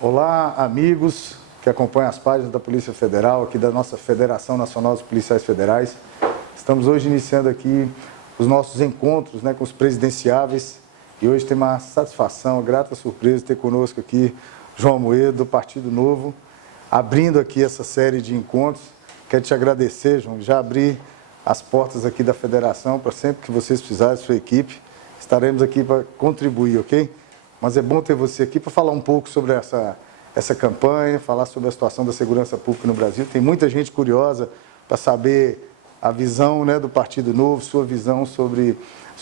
Olá, amigos que acompanham as páginas da Polícia Federal, aqui da nossa Federação Nacional dos Policiais Federais. Estamos hoje iniciando aqui os nossos encontros com os presidenciáveis e hoje tem uma satisfação, uma grata surpresa ter conosco aqui João Amoedo, do Partido Novo, abrindo aqui essa série de encontros. Quero te agradecer, João, já abrir as portas aqui da Federação para sempre que vocês precisarem, sua equipe, estaremos aqui para contribuir, ok? Mas é bom ter você aqui para falar um pouco sobre essa campanha, falar sobre a situação da segurança pública no Brasil. Tem muita gente curiosa para saber a visão do Partido Novo, sua visão sobre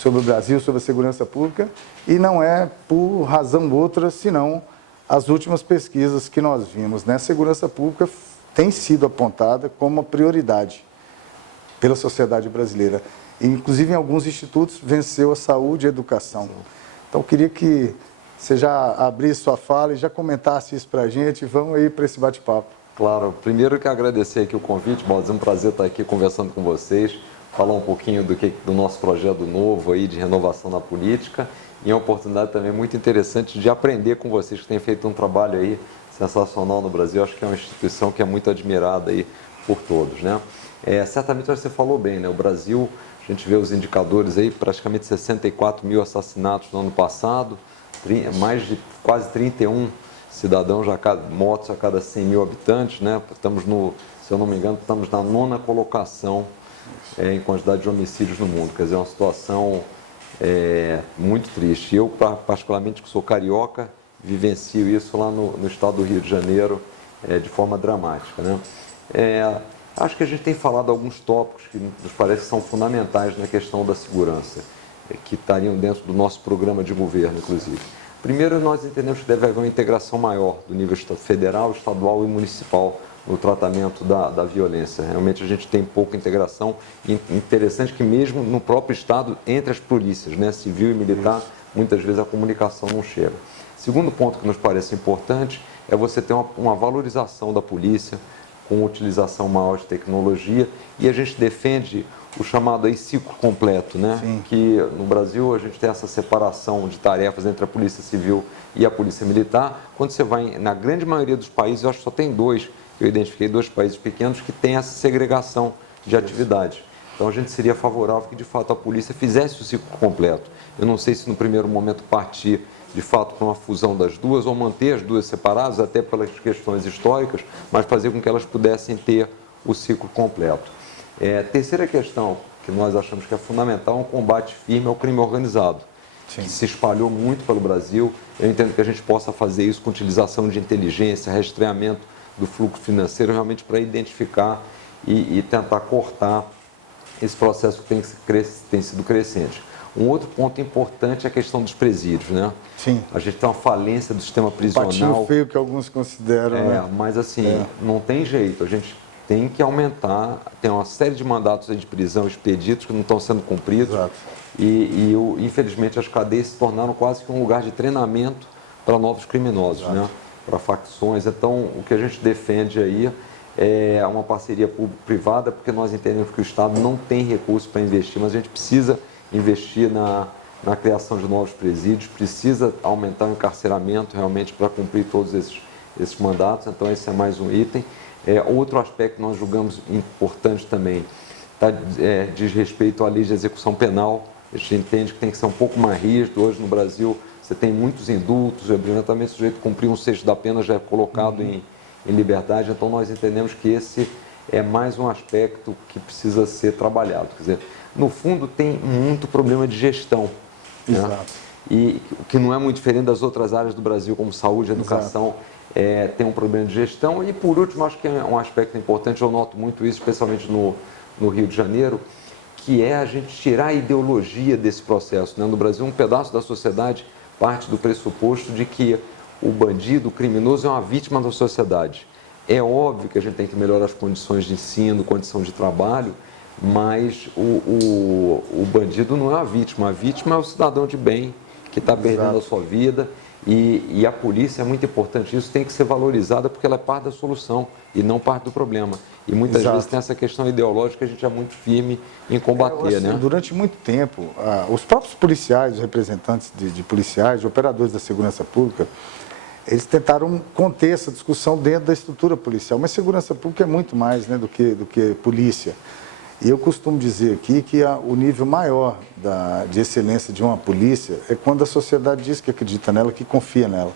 o Brasil, sobre a segurança pública. E não é por razão outra, senão as últimas pesquisas que nós vimos. A segurança pública tem sido apontada como uma prioridade pela sociedade brasileira. E, inclusive, em alguns institutos, venceu a saúde e a educação. Então, eu queria que você já abrisse sua fala e já comentasse isso para a gente. Vamos aí para esse bate-papo. Claro, primeiro eu quero agradecer aqui o convite, Baldo, é um prazer estar aqui conversando com vocês, falar um pouquinho do nosso projeto novo aí de renovação na política e é uma oportunidade também muito interessante de aprender com vocês que têm feito um trabalho aí sensacional no Brasil. Acho que é uma instituição que é muito admirada aí por todos, certamente você falou bem, o Brasil, a gente vê os indicadores aí, praticamente 64 mil assassinatos no ano passado, mais de quase 31 cidadãos mortos a cada 100 mil habitantes, Estamos se eu não me engano, estamos na 9ª colocação em quantidade de homicídios no mundo. Quer dizer, é uma situação muito triste. Eu, particularmente, que sou carioca, vivencio isso lá no estado do Rio de Janeiro de forma dramática, Acho que a gente tem falado alguns tópicos que nos parece que são fundamentais na questão da segurança, que estariam dentro do nosso programa de governo, inclusive. Primeiro, nós entendemos que deve haver uma integração maior do nível federal, estadual e municipal no tratamento da violência. Realmente a gente tem pouca integração e interessante que mesmo no próprio estado, entre as polícias, civil e militar, muitas vezes a comunicação não chega. Segundo ponto que nos parece importante é você ter uma valorização da polícia, com utilização maior de tecnologia, e a gente defende o chamado aí ciclo completo, que no Brasil a gente tem essa separação de tarefas entre a Polícia Civil e a Polícia Militar. Quando você vai, na grande maioria dos países, eu acho que só tem dois, eu identifiquei 2 países pequenos que têm essa segregação de atividades. Então a gente seria favorável que de fato a polícia fizesse o ciclo completo. Eu não sei se no primeiro momento partir de fato para uma fusão das duas ou manter as duas separadas, até pelas questões históricas, mas fazer com que elas pudessem ter o ciclo completo. Terceira questão que nós achamos que é fundamental é um combate firme ao crime organizado, que se espalhou muito pelo Brasil. Eu entendo que a gente possa fazer isso com utilização de inteligência, rastreamento do fluxo financeiro, realmente para identificar e tentar cortar esse processo que tem sido crescente. Um outro ponto importante é a questão dos presídios, Sim. A gente tem uma falência do sistema prisional. Patinho feio que alguns consideram, Mas assim, não tem jeito. A gente tem que aumentar, tem uma série de mandatos de prisão expedidos que não estão sendo cumpridos. Exato. Infelizmente, as cadeias se tornaram quase que um lugar de treinamento para novos criminosos, para facções. Então, o que a gente defende aí é uma parceria público-privada, porque nós entendemos que o Estado não tem recursos para investir, mas a gente precisa investir na criação de novos presídios, precisa aumentar o encarceramento realmente para cumprir todos esses mandatos. Então, esse é mais um item. Outro aspecto que nós julgamos importante também diz respeito à lei de execução penal. A gente entende que tem que ser um pouco mais rígido. Hoje no Brasil você tem muitos indultos, também o sujeito cumprir 1/6 da pena já é colocado em liberdade. Então nós entendemos que esse é mais um aspecto que precisa ser trabalhado. Quer dizer, no fundo tem muito problema de gestão. Exato. E o que não é muito diferente das outras áreas do Brasil, como saúde, educação. Tem um problema de gestão. E, por último, acho que é um aspecto importante, eu noto muito isso, especialmente no Rio de Janeiro, que é a gente tirar a ideologia desse processo. No Brasil, um pedaço da sociedade parte do pressuposto de que o bandido, o criminoso, é uma vítima da sociedade. É óbvio que a gente tem que melhorar as condições de ensino, condição de trabalho, mas o bandido não é a vítima é o cidadão de bem que está perdendo a sua vida. E a polícia é muito importante, isso tem que ser valorizada porque ela é parte da solução e não parte do problema. E muitas vezes tem essa questão ideológica que a gente é muito firme em combater. Durante muito tempo, os próprios policiais, os representantes de policiais, de operadores da segurança pública, eles tentaram conter essa discussão dentro da estrutura policial. Mas segurança pública é muito mais, né, do que polícia. E eu costumo dizer aqui que o nível maior de excelência de uma polícia é quando a sociedade diz que acredita nela, que confia nela.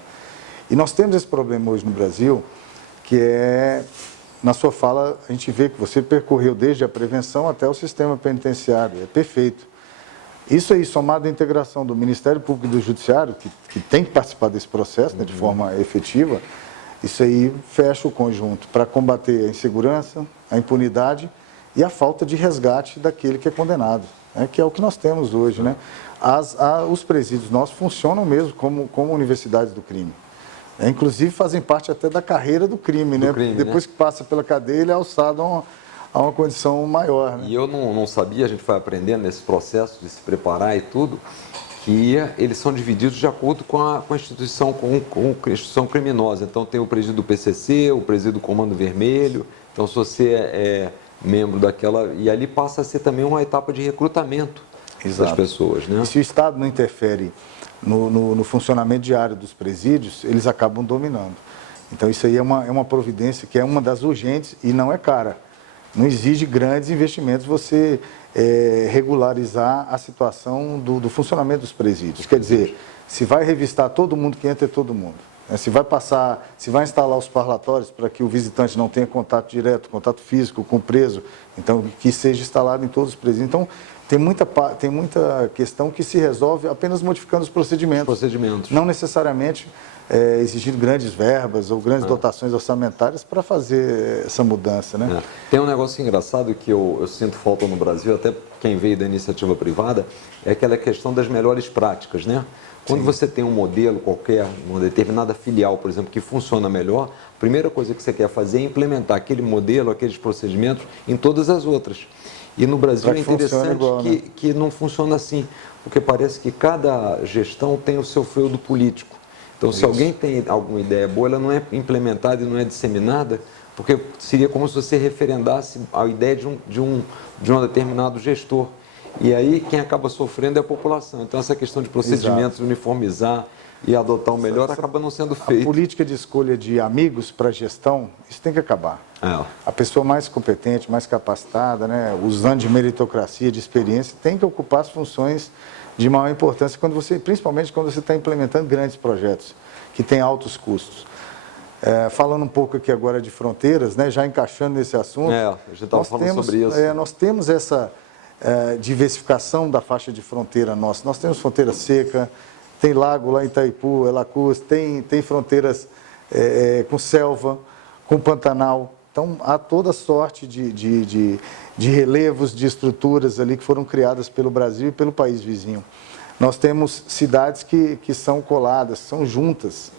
E nós temos esse problema hoje no Brasil, que é, na sua fala, a gente vê que você percorreu desde a prevenção até o sistema penitenciário, é perfeito. Isso aí, somado à integração do Ministério Público e do Judiciário, que tem que participar desse processo, né, de forma efetiva, isso aí fecha o conjunto para combater a insegurança, a impunidade e a falta de resgate daquele que é condenado, né, que é o que nós temos hoje, né? Os presídios nossos funcionam mesmo como universidades do crime. Inclusive fazem parte até da carreira do crime, né? Depois que passa pela cadeia, ele é alçado a uma condição maior, né? E eu não sabia, a gente foi aprendendo nesse processo de se preparar e tudo, que eles são divididos de acordo com a instituição, com a instituição criminosa. Então tem o presídio do PCC, o presídio do Comando Vermelho. Então se você é membro daquela... E ali passa a ser também uma etapa de recrutamento das pessoas, né? E se o Estado não interfere no funcionamento diário dos presídios, eles acabam dominando. Então isso aí é uma providência que é uma das urgentes e não é cara. Não exige grandes investimentos você regularizar a situação do funcionamento dos presídios. Quer dizer, se vai revistar todo mundo que entra, é todo mundo. Se vai instalar os parlatórios para que o visitante não tenha contato direto, contato físico com o preso, então que seja instalado em todos os presídios. Então, tem muita questão que se resolve apenas modificando os procedimentos. Não necessariamente exigindo grandes verbas ou grandes dotações orçamentárias para fazer essa mudança, né? Tem um negócio engraçado que eu sinto falta no Brasil, até quem veio da iniciativa privada, é aquela questão das melhores práticas, né? Quando você tem um modelo qualquer, uma determinada filial, por exemplo, que funciona melhor, a primeira coisa que você quer fazer é implementar aquele modelo, aqueles procedimentos em todas as outras. E no Brasil é interessante que não funciona assim, porque parece que cada gestão tem o seu feudo político. Então, se alguém tem alguma ideia boa, ela não é implementada e não é disseminada, porque seria como se você referendasse a ideia de um determinado gestor. E aí, quem acaba sofrendo é a população. Então, essa questão de procedimentos, uniformizar e adotar o melhor, acaba não sendo feito. A política de escolha de amigos para gestão, isso tem que acabar. A pessoa mais competente, mais capacitada, né, usando de meritocracia, de experiência, tem que ocupar as funções de maior importância, principalmente quando você está implementando grandes projetos, que têm altos custos. Falando um pouco aqui agora de fronteiras, né, já encaixando nesse assunto, a gente estava falando sobre isso. Nós temos essa diversificação da faixa de fronteira nossa. Nós temos fronteira seca, tem lago lá em Itaipu, Elacus, tem fronteiras com selva, com Pantanal. Então, há toda sorte de relevos, de estruturas ali que foram criadas pelo Brasil e pelo país vizinho. Nós temos cidades que são coladas, são juntas,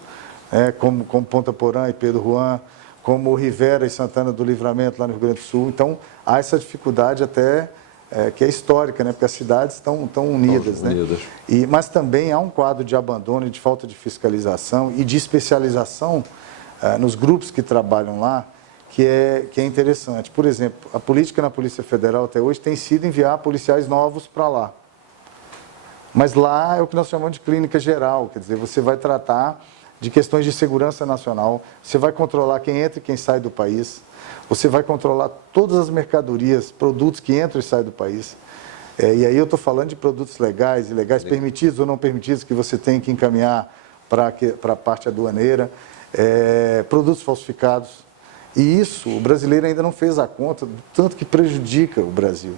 como Ponta Porã e Pedro Juan, como Rivera e Santana do Livramento, lá no Rio Grande do Sul. Então, há essa dificuldade até que é histórica, né? Porque as cidades estão unidas. Né? Mas também há um quadro de abandono e de falta de fiscalização e de especialização nos grupos que trabalham lá, que é interessante. Por exemplo, a política na Polícia Federal até hoje tem sido enviar policiais novos para lá. Mas lá é o que nós chamamos de clínica geral, quer dizer, você vai tratar de questões de segurança nacional, você vai controlar quem entra e quem sai do país, você vai controlar todas as mercadorias, produtos que entram e saem do país. E aí eu estou falando de produtos legais, ilegais, permitidos ou não permitidos, que você tem que encaminhar para a parte aduaneira, produtos falsificados. E isso, o brasileiro ainda não fez a conta do tanto que prejudica o Brasil.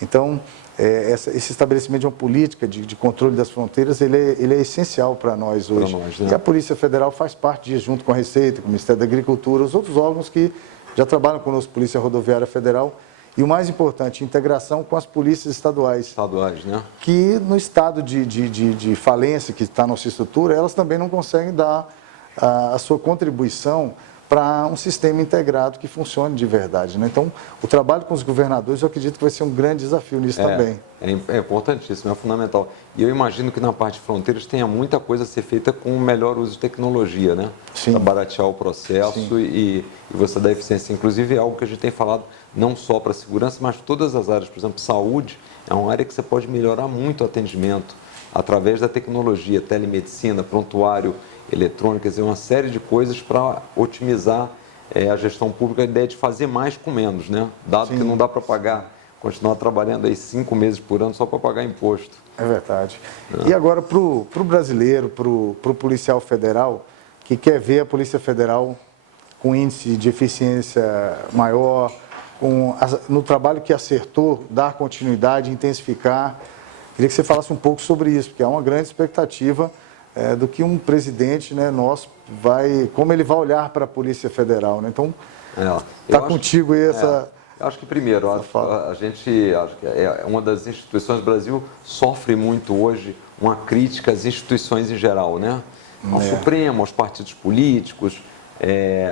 Então, esse estabelecimento de uma política de controle das fronteiras, ele é essencial para nós hoje. E a Polícia Federal faz parte disso, junto com a Receita, com o Ministério da Agricultura, os outros órgãos que já trabalham conosco, Polícia Rodoviária Federal, e o mais importante, integração com as polícias estaduais. Né? Que no estado de falência que está a nossa estrutura, elas também não conseguem dar a sua contribuição para um sistema integrado que funcione de verdade. Né? Então, o trabalho com os governadores, eu acredito que vai ser um grande desafio nisso também. É importantíssimo, é fundamental. E eu imagino que na parte de fronteiras tenha muita coisa a ser feita com o melhor uso de tecnologia, né? Para baratear o processo e você dar eficiência. Inclusive, é algo que a gente tem falado não só para a segurança, mas todas as áreas. Por exemplo, saúde é uma área que você pode melhorar muito o atendimento através da tecnologia, telemedicina, prontuário eletrônica, quer dizer, uma série de coisas para otimizar a gestão pública, a ideia de fazer mais com menos, né? Dado que não dá para pagar, continuar trabalhando aí 5 meses por ano só para pagar imposto. É verdade. E agora, para o brasileiro, para o policial federal, que quer ver a Polícia Federal com índice de eficiência maior, no trabalho que acertou, dar continuidade, intensificar. Queria que você falasse um pouco sobre isso, porque há uma grande expectativa do que um presidente, né, nosso como ele vai olhar para a Polícia Federal, né? Então, está contigo aí essa... Eu acho que, primeiro, a gente, acho que é uma das instituições, o Brasil sofre muito hoje uma crítica às instituições em geral, né? Ao Supremo, aos partidos políticos,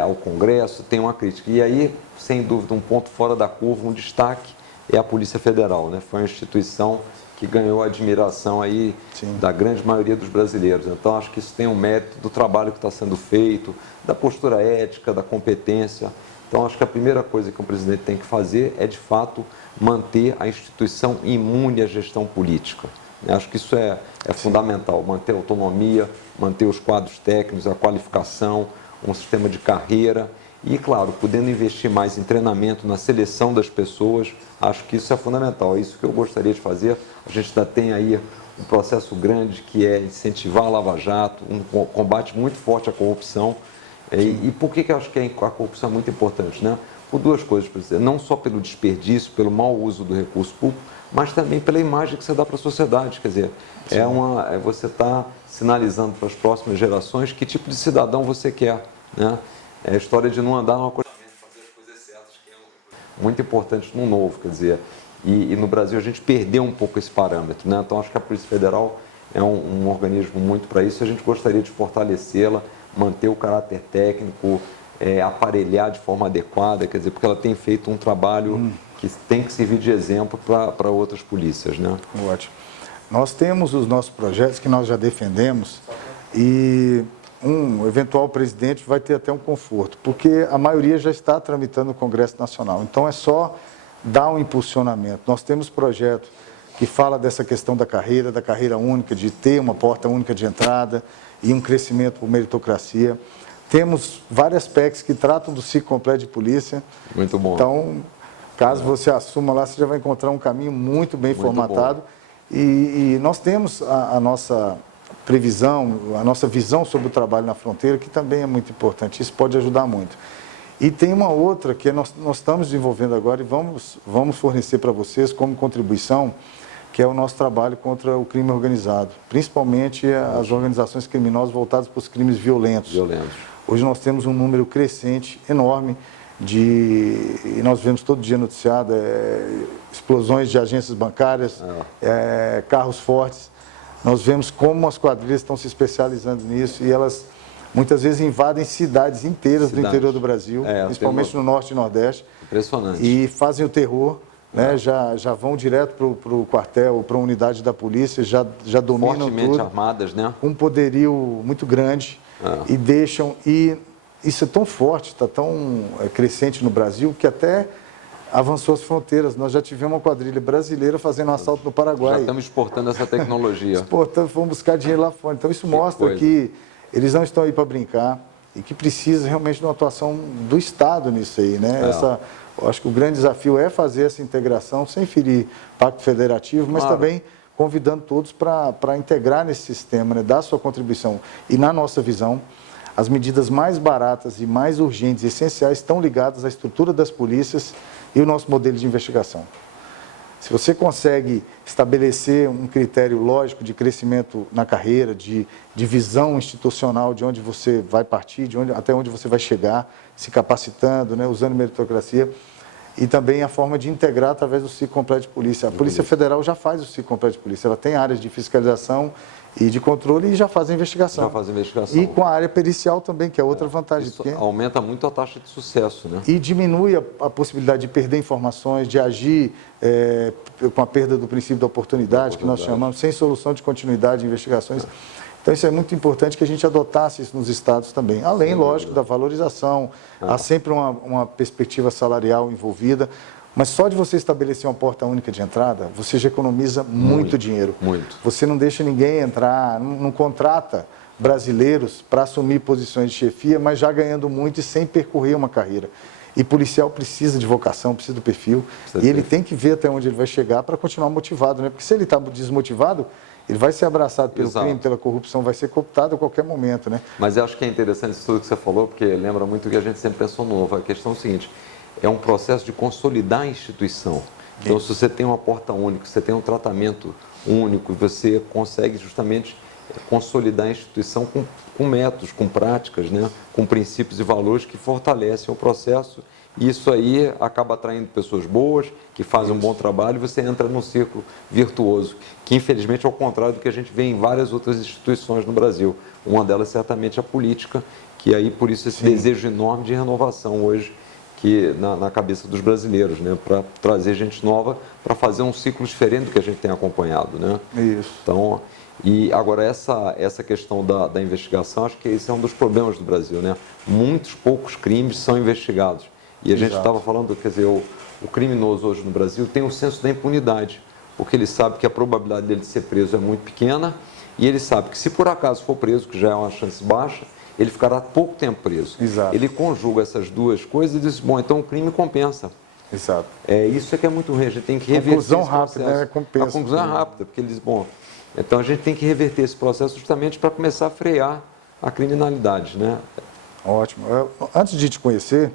ao Congresso, tem uma crítica. E aí, sem dúvida, um ponto fora da curva, um destaque é a Polícia Federal, né? Foi uma instituição que ganhou a admiração aí da grande maioria dos brasileiros. Então, acho que isso tem um mérito do trabalho que está sendo feito, da postura ética, da competência. Então, acho que a primeira coisa que um presidente tem que fazer é, de fato, manter a instituição imune à gestão política. Acho que isso é fundamental, manter a autonomia, manter os quadros técnicos, a qualificação, um sistema de carreira e, claro, podendo investir mais em treinamento, na seleção das pessoas, acho que isso é fundamental. É isso que eu gostaria de fazer. A gente ainda tem aí um processo grande que é incentivar a Lava Jato, um combate muito forte à corrupção. E por que eu acho que a corrupção é muito importante, né? Por duas coisas, presidente. Não só pelo desperdício, pelo mau uso do recurso público, mas também pela imagem que você dá para a sociedade. Quer dizer, você está sinalizando para as próximas gerações que tipo de cidadão você quer, né? É a história de não andar no acostamento, fazer as coisas certas, que é muito importante no novo, quer dizer. E no Brasil a gente perdeu um pouco esse parâmetro, né? Então acho que a Polícia Federal é um organismo muito para isso. A gente gostaria de fortalecê-la, manter o caráter técnico, aparelhar de forma adequada, quer dizer, porque ela tem feito um trabalho que tem que servir de exemplo para outras polícias, né? Ótimo. Nós temos os nossos projetos que nós já defendemos e um eventual presidente vai ter até um conforto, porque a maioria já está tramitando no Congresso Nacional. Então, é só dar um impulsionamento. Nós temos projeto que fala dessa questão da carreira única, de ter uma porta única de entrada e um crescimento por meritocracia. Temos várias PECs que tratam do ciclo completo de polícia. Muito bom. Então, caso você assuma lá, você já vai encontrar um caminho muito bem formatado. E nós temos a nossa previsão, a nossa visão sobre o trabalho na fronteira, que também é muito importante. Isso pode ajudar muito. E tem uma outra que nós estamos desenvolvendo agora e vamos fornecer para vocês como contribuição, que é o nosso trabalho contra o crime organizado, principalmente as organizações criminosas voltadas para os crimes violentos. Hoje nós temos um número crescente, enorme, e nós vemos todo dia noticiado, explosões de agências bancárias, carros fortes. Nós vemos como as quadrilhas estão se especializando nisso e elas muitas vezes invadem cidades inteiras do interior do Brasil, principalmente no Norte e Nordeste. Impressionante. E fazem o terror. Né, já vão direto para o quartel, para a unidade da polícia, já dominam fortemente tudo, armadas, né? Com um poderio muito grande e deixam... E isso é tão forte, está tão crescente no Brasil, que até avançou as fronteiras. Nós já tivemos uma quadrilha brasileira fazendo um assalto no Paraguai. Já estamos exportando essa tecnologia. Exportando, fomos buscar dinheiro lá fora. Então isso mostra que eles não estão aí para brincar e que precisa realmente de uma atuação do Estado nisso aí, né? Eu acho que o grande desafio é fazer essa integração sem ferir pacto federativo, mas também convidando todos para integrar nesse sistema, né, dar sua contribuição. E na nossa visão, as medidas mais baratas e mais urgentes e essenciais estão ligadas à estrutura das polícias e o nosso modelo de investigação. Se você consegue estabelecer um critério lógico de crescimento na carreira, de visão institucional de onde você vai partir, até onde você vai chegar, se capacitando, né, usando meritocracia, e também a forma de integrar através do ciclo completo de polícia. A Polícia Federal já faz o ciclo completo de polícia, ela tem áreas de fiscalização e de controle e já faz a investigação. Já faz a investigação. E com a área pericial também, que é outra vantagem. Isso aumenta muito a taxa de sucesso, né? E diminui a possibilidade de perder informações, de agir com a perda do princípio da oportunidade, que nós chamamos, sem solução de continuidade de investigações. Então, isso é muito importante que a gente adotasse isso nos estados também. Além, lógico, da valorização, há sempre uma perspectiva salarial envolvida, mas só de você estabelecer uma porta única de entrada, você já economiza muito dinheiro. Muito. Você não deixa ninguém entrar, não contrata brasileiros para assumir posições de chefia, mas já ganhando muito e sem percorrer uma carreira. E policial precisa de vocação, precisa do perfil, e ele tem que ver até onde ele vai chegar para continuar motivado, né? Porque se ele está desmotivado, ele vai ser abraçado pelo crime, pela corrupção, vai ser cooptado a qualquer momento, né? Mas eu acho que é interessante isso tudo que você falou, porque lembra muito o que a gente sempre pensou novo. A questão é o seguinte, é um processo de consolidar a instituição. Então, se você tem uma porta única, se você tem um tratamento único, você consegue justamente consolidar a instituição com métodos, com práticas, né? Com princípios e valores que fortalecem o processo, e isso aí acaba atraindo pessoas boas, que fazem um bom trabalho, e você entra num círculo virtuoso, que infelizmente é ao contrário do que a gente vê em várias outras instituições no Brasil. Uma delas certamente a política, que aí por isso esse desejo enorme de renovação hoje, que na cabeça dos brasileiros, né? Para trazer gente nova, para fazer um ciclo diferente do que a gente tem acompanhado, né? Isso. Então, e agora essa questão da investigação, acho que esse é um dos problemas do Brasil, né? Muitos poucos crimes são investigados. E a gente estava falando, quer dizer, o criminoso hoje no Brasil tem um senso da impunidade, porque ele sabe que a probabilidade dele de ser preso é muito pequena, e ele sabe que se por acaso for preso, que já é uma chance baixa, ele ficará pouco tempo preso. Exato. Ele conjuga essas duas coisas e diz, bom, então o crime compensa. Exato. Isso é que é muito ruim, a gente tem que reverter conclusão esse rápida, processo. né? Compensa. A conclusão é rápida, porque ele diz, bom, então a gente tem que reverter esse processo justamente para começar a frear a criminalidade, né? Ótimo. Antes de te conhecer,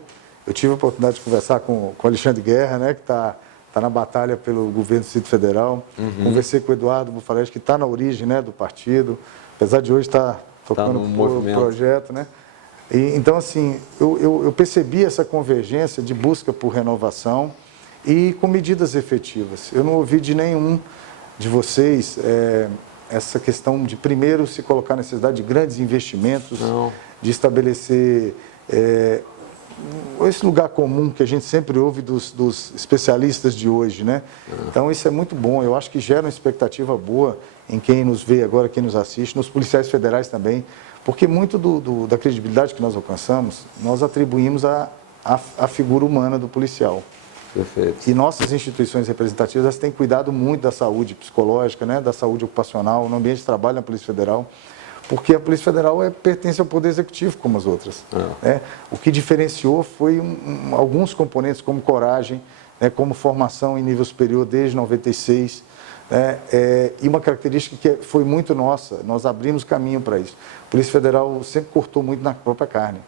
eu tive a oportunidade de conversar com o Alexandre Guerra, né, que está na batalha pelo governo do Distrito Federal. Conversei com o Eduardo Bufalete, que está na origem, né, do partido, apesar de hoje estar tocando o projeto, né? E, então, assim, eu percebi essa convergência de busca por renovação e com medidas efetivas. Eu não ouvi de nenhum de vocês essa questão de, primeiro, se colocar a necessidade de grandes investimentos, de estabelecer esse lugar comum que a gente sempre ouve dos especialistas de hoje, né? Então, isso é muito bom. Eu acho que gera uma expectativa boa em quem nos vê agora, quem nos assiste, nos policiais federais também, porque muito da credibilidade que nós alcançamos, nós atribuímos à figura humana do policial. Perfeito. E nossas instituições representativas elas têm cuidado muito da saúde psicológica, né, da saúde ocupacional, no ambiente de trabalho na Polícia Federal, porque a Polícia Federal pertence ao Poder Executivo, como as outras. Né? O que diferenciou foi alguns componentes, como coragem, né, como formação em nível superior desde 96, né, e uma característica que foi muito nossa, nós abrimos caminho para isso. A Polícia Federal sempre cortou muito na própria carne.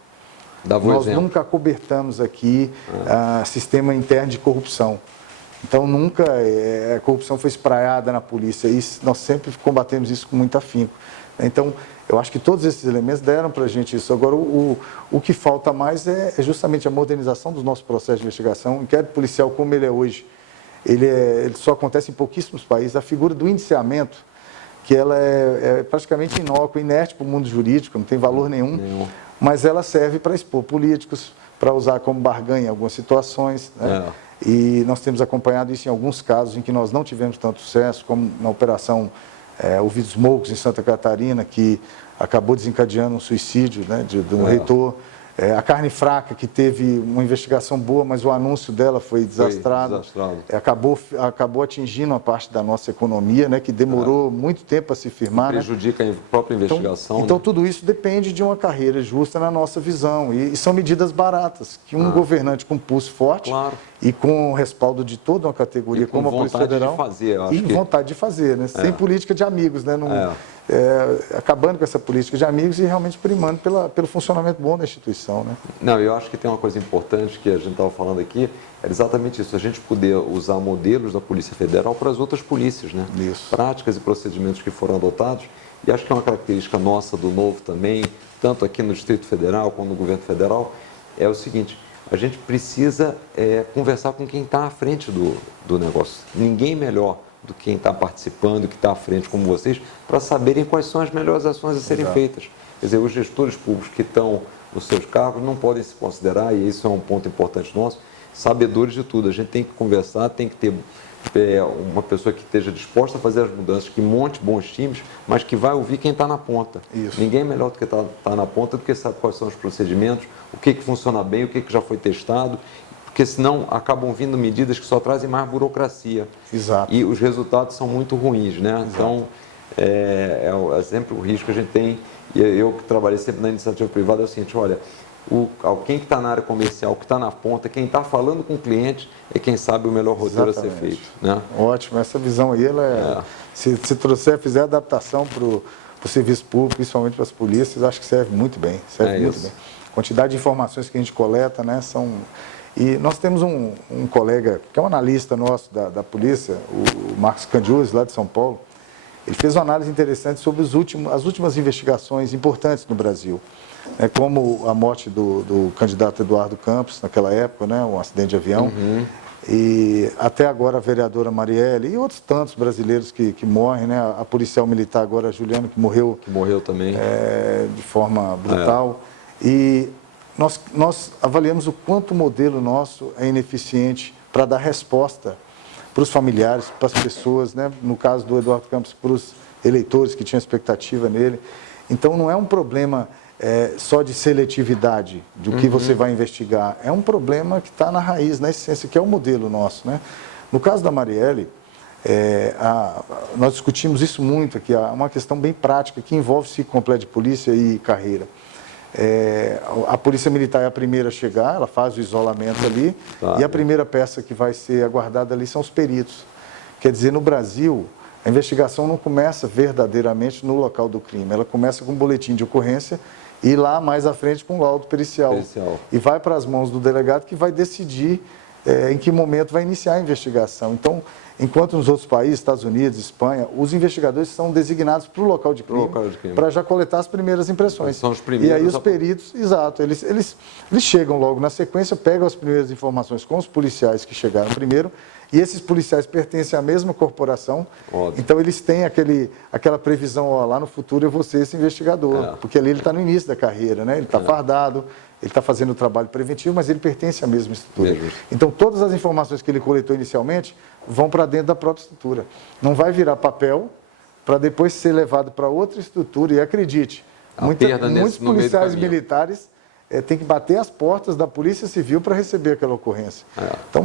Nós nunca acobertamos aqui sistema interno de corrupção. Então, nunca a corrupção foi espraiada na polícia e nós sempre combatemos isso com muito afinco. Então, eu acho que todos esses elementos deram para a gente isso. Agora, o que falta mais é justamente a modernização dos nossos processos de investigação. O inquérito policial, como ele é hoje, ele só acontece em pouquíssimos países. A figura do indiciamento, que ela é praticamente inócua, inerte para o mundo jurídico, não tem valor nenhum. Mas ela serve para expor políticos, para usar como barganha em algumas situações, né? E nós temos acompanhado isso em alguns casos em que nós não tivemos tanto sucesso, como na operação Ouvidos Smokes em Santa Catarina, que acabou desencadeando um suicídio, né, de um reitor. A carne fraca, que teve uma investigação boa, mas o anúncio dela foi desastrado. Acabou atingindo uma parte da nossa economia, né, que demorou muito tempo a se firmar. Prejudica a própria investigação. Então tudo isso depende de uma carreira justa na nossa visão. E são medidas baratas, que um governante com pulso forte e com o respaldo de toda uma categoria, como a Polícia Federal, vontade de fazer, né? Sem política de amigos, né? Acabando com essa política de amigos e realmente primando pelo funcionamento bom da instituição, né? Não, eu acho que tem uma coisa importante que a gente estava falando aqui, é exatamente isso, a gente poder usar modelos da Polícia Federal para as outras polícias, né? Isso. Práticas e procedimentos que foram adotados, e acho que é uma característica nossa do Novo também, tanto aqui no Distrito Federal como no Governo Federal, é o seguinte, a gente precisa conversar com quem está à frente do negócio. Ninguém melhor do que quem está participando, que está à frente como vocês, para saberem quais são as melhores ações a serem feitas. Quer dizer, os gestores públicos que estão nos seus cargos não podem se considerar, e isso é um ponto importante nosso, sabedores de tudo. A gente tem que conversar, tem que ter uma pessoa que esteja disposta a fazer as mudanças, que monte bons times, mas que vai ouvir quem está na ponta. Isso. Ninguém é melhor do que está na ponta, do que sabe quais são os procedimentos, o que funciona bem, o que já foi testado, porque senão acabam vindo medidas que só trazem mais burocracia. Exato. E os resultados são muito ruins, né? Exato. Então, é sempre o risco que a gente tem. E eu que trabalhei sempre na iniciativa privada, é o seguinte, olha, quem que está na área comercial, que está na ponta, quem está falando com o cliente é quem sabe o melhor roteiro a ser feito. Né? Ótimo, essa visão aí, se fizer adaptação para o serviço público, principalmente para as polícias, acho que serve muito bem, bem. A quantidade de informações que a gente coleta, né, E nós temos um colega, que é um analista nosso da polícia, o Marcos Candiuzzi, lá de São Paulo. Ele fez uma análise interessante sobre as últimas investigações importantes no Brasil, né, como a morte do candidato Eduardo Campos, naquela época, né, um acidente de avião, e até agora a vereadora Marielle e outros tantos brasileiros que morrem, né, a policial militar agora, a Juliana, que morreu também de forma brutal. E nós avaliamos o quanto o modelo nosso é ineficiente para dar resposta para os familiares, para as pessoas, né? No caso do Eduardo Campos, para os eleitores que tinham expectativa nele. Então, não é um problema só de seletividade, do que você vai investigar. É um problema que está na raiz, na essência, que é o modelo nosso, né? No caso da Marielle, nós discutimos isso muito aqui, uma questão bem prática, que envolve ciclo completo de polícia e carreira. A Polícia Militar é a primeira a chegar, ela faz o isolamento ali, e a primeira peça que vai ser aguardada ali são os peritos. Quer dizer, no Brasil, a investigação não começa verdadeiramente no local do crime, ela começa com um boletim de ocorrência e lá mais à frente com um laudo pericial. E vai para as mãos do delegado que vai decidir em que momento vai iniciar a investigação. Então, enquanto nos outros países, Estados Unidos, Espanha, os investigadores são designados para o local de crime, para já coletar as primeiras impressões. São os primeiros. E aí os peritos, exato, eles chegam logo na sequência, pegam as primeiras informações com os policiais que chegaram primeiro, e esses policiais pertencem à mesma corporação. Óbvio. Então eles têm aquela previsão, lá no futuro eu vou ser esse investigador, porque ali ele está no início da carreira, né? Ele está fardado, ele está fazendo o trabalho preventivo, mas ele pertence à mesma estrutura. Então, todas as informações que ele coletou inicialmente vão para dentro da própria estrutura. Não vai virar papel para depois ser levado para outra estrutura. E acredite, muitos policiais militares têm que bater as portas da Polícia Civil para receber aquela ocorrência. Então,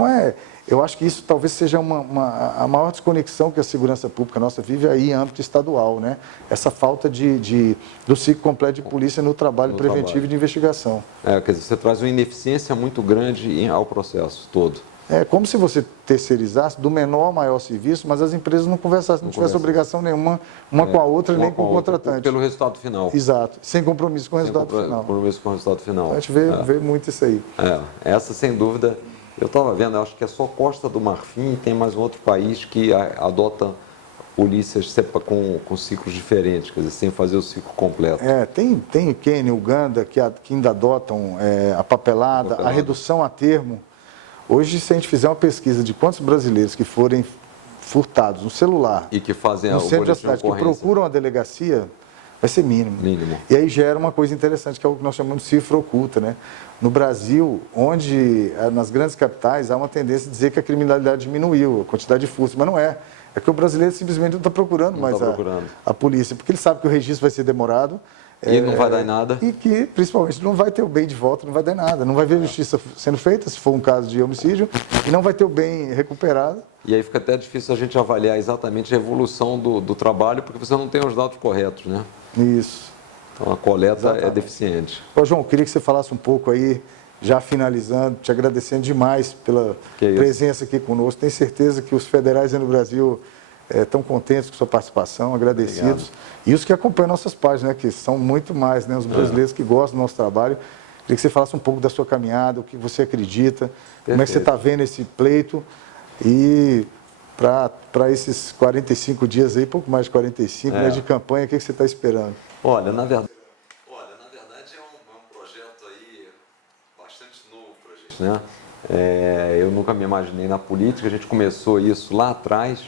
eu acho que isso talvez seja a maior desconexão que a segurança pública nossa vive aí em âmbito estadual, né? Essa falta do ciclo completo de polícia no trabalho preventivo e de investigação. Quer dizer, você traz uma ineficiência muito grande ao processo todo. É como se você terceirizasse do menor ao maior serviço, mas as empresas não conversassem, não tivessem obrigação nenhuma com a outra, nem com o contratante. Pelo resultado final. Exato, sem compromisso com o resultado final. Compromisso com o resultado final. Então, a gente vê muito isso aí. Essa, sem dúvida, eu estava vendo, eu acho que é só Costa do Marfim e tem mais um outro país que adota polícias com ciclos diferentes, quer dizer, sem fazer o ciclo completo. Tem Quênia, Uganda, que ainda adotam a papelada, a redução a termo. Hoje, se a gente fizer uma pesquisa de quantos brasileiros que forem furtados no celular e que fazem no centro da cidade, que procuram a delegacia, vai ser mínimo. E aí gera uma coisa interessante, que é o que nós chamamos de cifra oculta, né? No Brasil, nas grandes capitais, há uma tendência a dizer que a criminalidade diminuiu, a quantidade de furtos, mas não é. É que o brasileiro simplesmente não está procurando mais a polícia, porque ele sabe que o registro vai ser demorado. E não vai dar em nada. E que, principalmente, não vai ter o bem de volta, não vai dar em nada. Não vai ver justiça sendo feita, se for um caso de homicídio, e não vai ter o bem recuperado. E aí fica até difícil a gente avaliar exatamente a evolução do trabalho, porque você não tem os dados corretos, né? Isso. Então, a coleta é deficiente. João, queria que você falasse um pouco aí, já finalizando, te agradecendo demais pela presença aqui conosco. Tenho certeza que os federais aí no Brasil estão contentes com sua participação, agradecidos. Obrigado. E os que acompanham nossas páginas, né, que são muito mais, né, os brasileiros que gostam do nosso trabalho. Queria que você falasse um pouco da sua caminhada, o que você acredita, como é que você está vendo esse pleito e para esses 45 dias aí, pouco mais de 45, né, de campanha, o que você está esperando? Olha, na verdade é um projeto aí bastante novo para a gente, né? Eu nunca me imaginei na política, a gente começou isso lá atrás,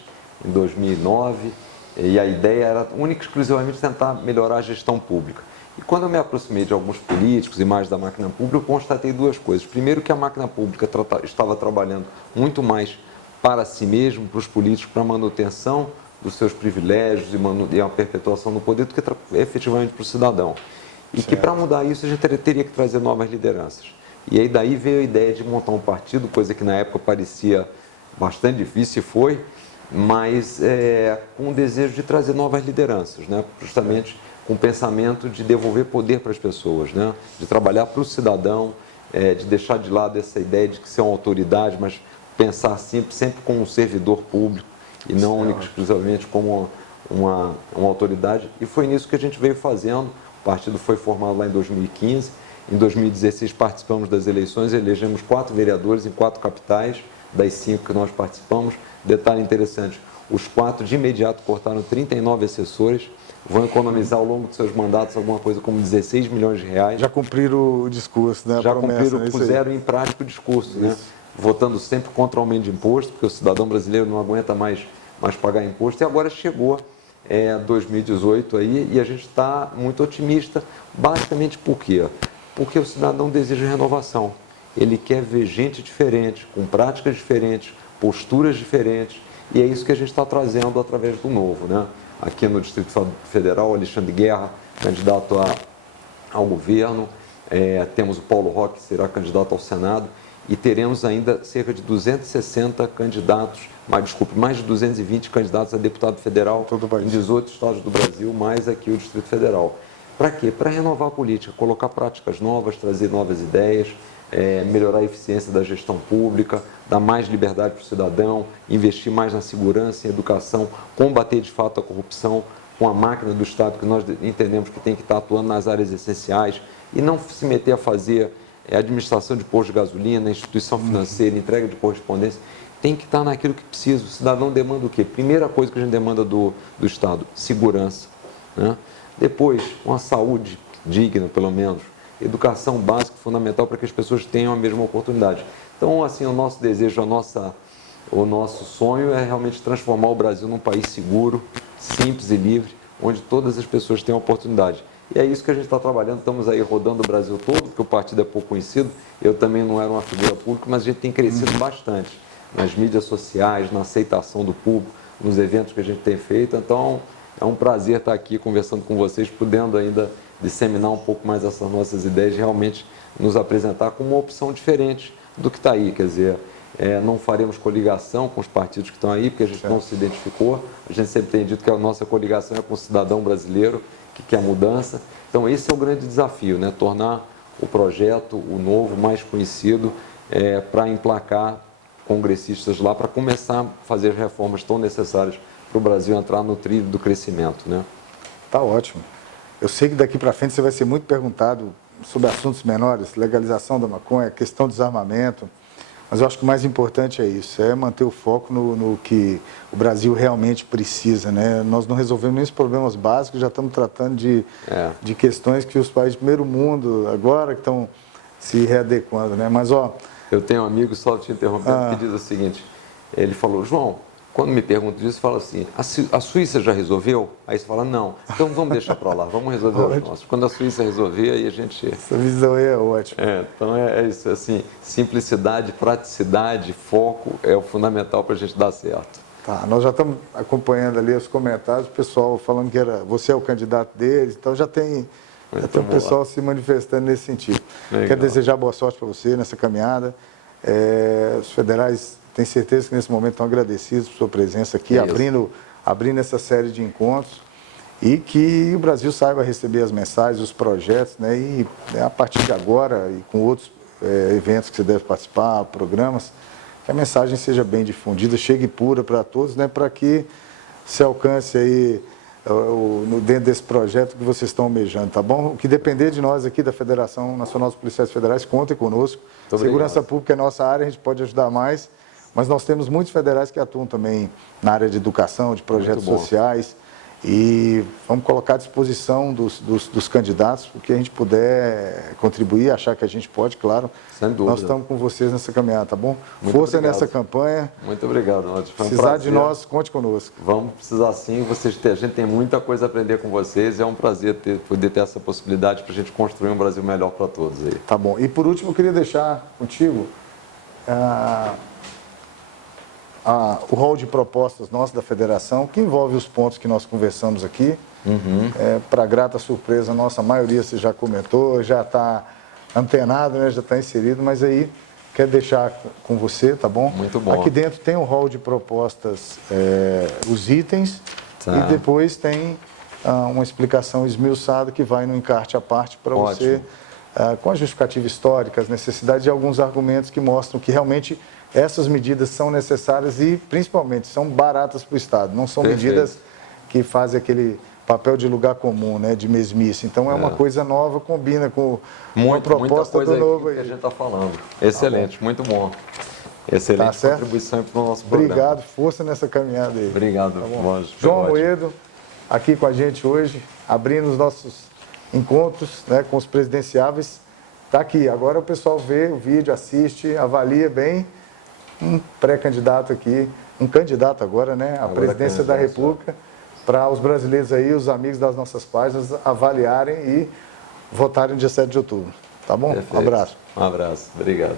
em 2009, e a ideia era única e exclusivamente tentar melhorar a gestão pública. E quando eu me aproximei de alguns políticos e mais da máquina pública, eu constatei duas coisas. Primeiro, que a máquina pública estava trabalhando muito mais para si mesmo, para os políticos, para a manutenção dos seus privilégios e a perpetuação do poder, do que efetivamente para o cidadão. E que para mudar isso a gente teria que trazer novas lideranças. E aí daí veio a ideia de montar um partido, coisa que na época parecia bastante difícil e foi, mas com o desejo de trazer novas lideranças, né? Justamente com com o pensamento de devolver poder para as pessoas, né? De trabalhar para o cidadão, de deixar de lado essa ideia de que ser uma autoridade, mas pensar sempre como um servidor público e não única exclusivamente como uma autoridade. E foi nisso que a gente veio fazendo. O partido foi formado lá em 2015. Em 2016 participamos das eleições, elegemos 4 vereadores em 4 capitais, das 5 que nós participamos. Detalhe interessante, os 4 de imediato cortaram 39 assessores, vão economizar ao longo de seus mandatos alguma coisa como 16 milhões de reais. Já cumpriram o discurso, né? Já cumpriram, puseram em prática o discurso, né? Votando sempre contra o aumento de imposto, porque o cidadão brasileiro não aguenta mais pagar imposto. E agora chegou 2018 aí e a gente está muito otimista, basicamente por quê? Porque o cidadão deseja renovação. Ele quer ver gente diferente, com práticas diferentes, posturas diferentes, e é isso que a gente está trazendo através do Novo, né? Aqui no Distrito Federal, Alexandre Guerra, candidato ao governo, temos o Paulo Roque, que será candidato ao Senado, e teremos ainda cerca de 260 candidatos, mais de 220 candidatos a deputado federal em 18 estados do Brasil, mais aqui o Distrito Federal. Para quê? Para renovar a política, colocar práticas novas, trazer novas ideias, melhorar a eficiência da gestão pública, dar mais liberdade para o cidadão, investir mais na segurança, em educação, combater de fato a corrupção com a máquina do Estado, que nós entendemos que tem que estar atuando nas áreas essenciais e não se meter a fazer administração de posto de gasolina, instituição financeira, entrega de correspondência. Tem que estar naquilo que precisa. O cidadão demanda o quê? Primeira coisa que a gente demanda do Estado, segurança, né? Depois, uma saúde digna, pelo menos. Educação básica, fundamental para que as pessoas tenham a mesma oportunidade. Então, assim, o nosso desejo, o nosso sonho é realmente transformar o Brasil num país seguro, simples e livre, onde todas as pessoas tenham oportunidade. E é isso que a gente está trabalhando. Estamos aí rodando o Brasil todo, porque o partido é pouco conhecido. Eu também não era uma figura pública, mas a gente tem crescido bastante nas mídias sociais, na aceitação do público, nos eventos que a gente tem feito. Então, é um prazer estar aqui conversando com vocês, podendo ainda disseminar um pouco mais essas nossas ideias, realmente nos apresentar como uma opção diferente do que está aí. Quer dizer, não faremos coligação com os partidos que estão aí, porque a gente não se identificou. A gente sempre tem dito que a nossa coligação é com o cidadão brasileiro que quer mudança. Então, esse é o grande desafio, né? Tornar o projeto, o Novo, mais conhecido, para emplacar congressistas lá, para começar a fazer reformas tão necessárias para o Brasil entrar no trilho do crescimento, né? Tá ótimo. Eu sei que daqui para frente você vai ser muito perguntado sobre assuntos menores, legalização da maconha, questão de desarmamento, mas eu acho que o mais importante é isso, é manter o foco no que o Brasil realmente precisa, né? Nós não resolvemos nem os problemas básicos, já estamos tratando de questões que os países de primeiro mundo agora que estão se readequando, né? Mas, eu tenho um amigo, só te interrompendo, que diz o seguinte, ele falou, João, quando me perguntam isso, fala assim, a Suíça já resolveu? Aí você fala, não, então vamos deixar para lá, vamos resolver os nossos. Quando a Suíça resolver, aí a gente... Essa visão aí é ótima. Então é isso, assim, simplicidade, praticidade, foco é o fundamental para a gente dar certo. Tá, nós já estamos acompanhando ali os comentários, o pessoal falando que você é o candidato deles, então já tem o pessoal se manifestando nesse sentido. Legal. Quero desejar boa sorte para você nessa caminhada. Os federais... Tenho certeza que nesse momento estão agradecidos por sua presença aqui, abrindo essa série de encontros e que o Brasil saiba receber as mensagens, os projetos, né? E a partir de agora e com outros eventos que você deve participar, programas, que a mensagem seja bem difundida, chegue pura para todos, né? Para que se alcance aí dentro desse projeto que vocês estão almejando, tá bom? O que depender de nós aqui da Federação Nacional dos Policiais Federais, contem conosco. Segurança Pública é nossa área, a gente pode ajudar mais. Mas nós temos muitos federais que atuam também na área de educação, de projetos sociais. E vamos colocar à disposição dos candidatos, o que a gente puder contribuir, achar que a gente pode, claro. Sem dúvida. Nós estamos com vocês nessa caminhada, tá bom? Muito Força obrigado. nessa campanha. Muito obrigado, Nádio. Se precisar de nós, conte conosco. Vamos precisar sim. A gente tem muita coisa a aprender com vocês. É um prazer poder ter essa possibilidade para a gente construir um Brasil melhor para todos aí. Tá bom. E por último, eu queria deixar contigo o rol de propostas nossas da federação, que envolve os pontos que nós conversamos aqui. Para grata surpresa nossa, a maioria você já comentou, já está antenado, né? Já está inserido, mas aí quero deixar com você, tá bom? Muito bom. Aqui dentro tem um rol de propostas, os itens, e depois tem uma explicação esmiuçada que vai no encarte à parte para você, com a justificativa histórica, as necessidades de alguns argumentos que mostram que realmente essas medidas são necessárias e, principalmente, são baratas para o Estado. Não são medidas que fazem aquele papel de lugar comum, né, de mesmice. Então, é uma coisa nova, combina com uma proposta do novo aí. Que a gente está falando. Excelente, muito bom. Excelente contribuição para o nosso programa. Obrigado, força nessa caminhada aí. Obrigado, João Amoedo, aqui com a gente hoje, abrindo os nossos encontros, né, com os presidenciáveis. Está aqui, agora o pessoal vê o vídeo, assiste, avalia bem. Um pré-candidato aqui, um candidato agora, né, à presidência da República, para os brasileiros aí, os amigos das nossas páginas, avaliarem e votarem no dia 7 de outubro. Tá bom? Perfeito. Um abraço. Um abraço, obrigado.